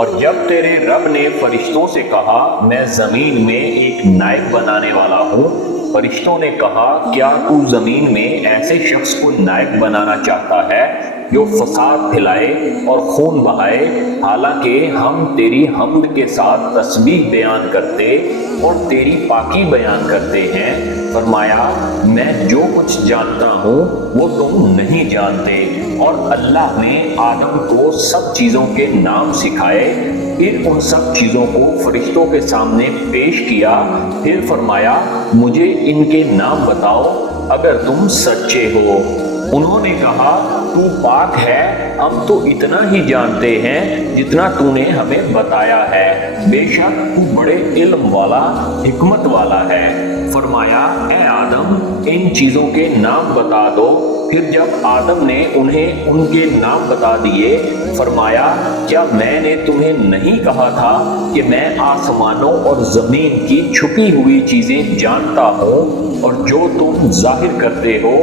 اور جب تیرے رب نے فرشتوں سے کہا میں زمین میں ایک نائب بنانے والا ہوں، فرشتوں نے کہا کیا تو زمین میں ایسے شخص کو نائب بنانا چاہتا ہے جو فساد پھیلائے اور خون بہائے، حالانکہ ہم تیری حمد کے ساتھ تسبیح بیان کرتے اور تیری پاکی بیان کرتے ہیں۔ فرمایا میں جو کچھ جانتا ہوں وہ تم نہیں جانتے۔ اور اللہ نے آدم کو سب چیزوں کے نام سکھائے، پھر ان سب چیزوں کو فرشتوں کے سامنے پیش کیا، پھر فرمایا مجھے ان کے نام بتاؤ اگر تم سچے ہو۔ انہوں نے کہا تو پاک ہے، ہم تو اتنا ہی جانتے ہیں جتنا تو نے ہمیں بتایا ہے، بے شک تو بڑے علم والا حکمت والا ہے۔ فرمایا اے آدم ان چیزوں کے نام بتا دو۔ پھر جب آدم نے انہیں ان کے نام بتا دیے، فرمایا کیا میں نے تمہیں نہیں کہا تھا کہ میں آسمانوں اور زمین کی چھپی ہوئی چیزیں جانتا ہوں، اور جو تم ظاہر کرتے ہو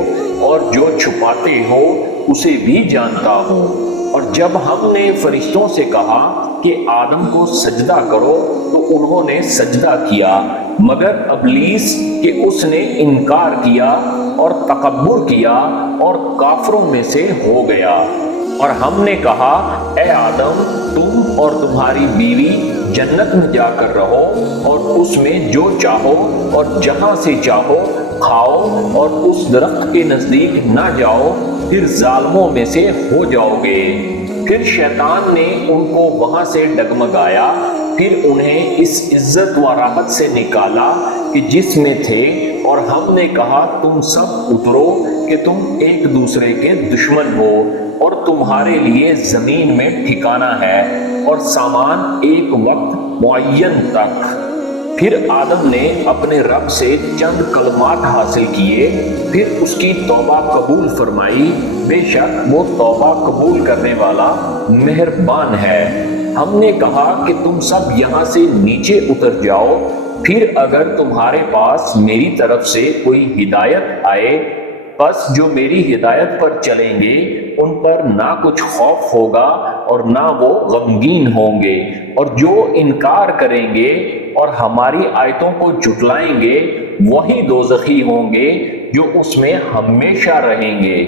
اور جو چھپاتے ہو اسے بھی جانتا ہوں۔ اور جب ہم نے فرشتوں سے کہا کہ آدم کو سجدہ کرو تو انہوں نے سجدہ کیا، مگر ابلیس کہ اس نے انکار کیا اور تکبر کیا اور کافروں میں سے ہو گیا۔ اور ہم نے کہا اے آدم تم اور تمہاری بیوی جنت میں جا کر رہو اور اس میں جو چاہو اور جہاں سے چاہو کھاؤ، اور اس درخت کے نزدیک نہ جاؤ، پھر ظالموں میں سے ہو جاؤ گے۔ پھر شیطان نے ان کو وہاں سے ڈگمگایا، پھر انہیں اس عزت و راحت سے نکالا کہ جس میں تھے، اور ہم نے کہا تم سب اترو کہ تم ایک دوسرے کے دشمن ہو، اور تمہارے لیے زمین میں ٹھکانہ ہے اور سامان ایک وقت معین تک۔ پھر آدم نے اپنے رب سے چند کلمات حاصل کیے، پھر اس کی توبہ قبول فرمائی، بے شک وہ توبہ قبول کرنے والا مہربان ہے۔ ہم نے کہا کہ تم سب یہاں سے نیچے اتر جاؤ، پھر اگر تمہارے پاس میری طرف سے کوئی ہدایت آئے، پس جو میری ہدایت پر چلیں گے ان پر نہ کچھ خوف ہوگا اور نہ وہ غمگین ہوں گے، اور جو انکار کریں گے اور ہماری آیتوں کو جھٹلائیں گے وہی دوزخی ہوں گے جو اس میں ہمیشہ رہیں گے۔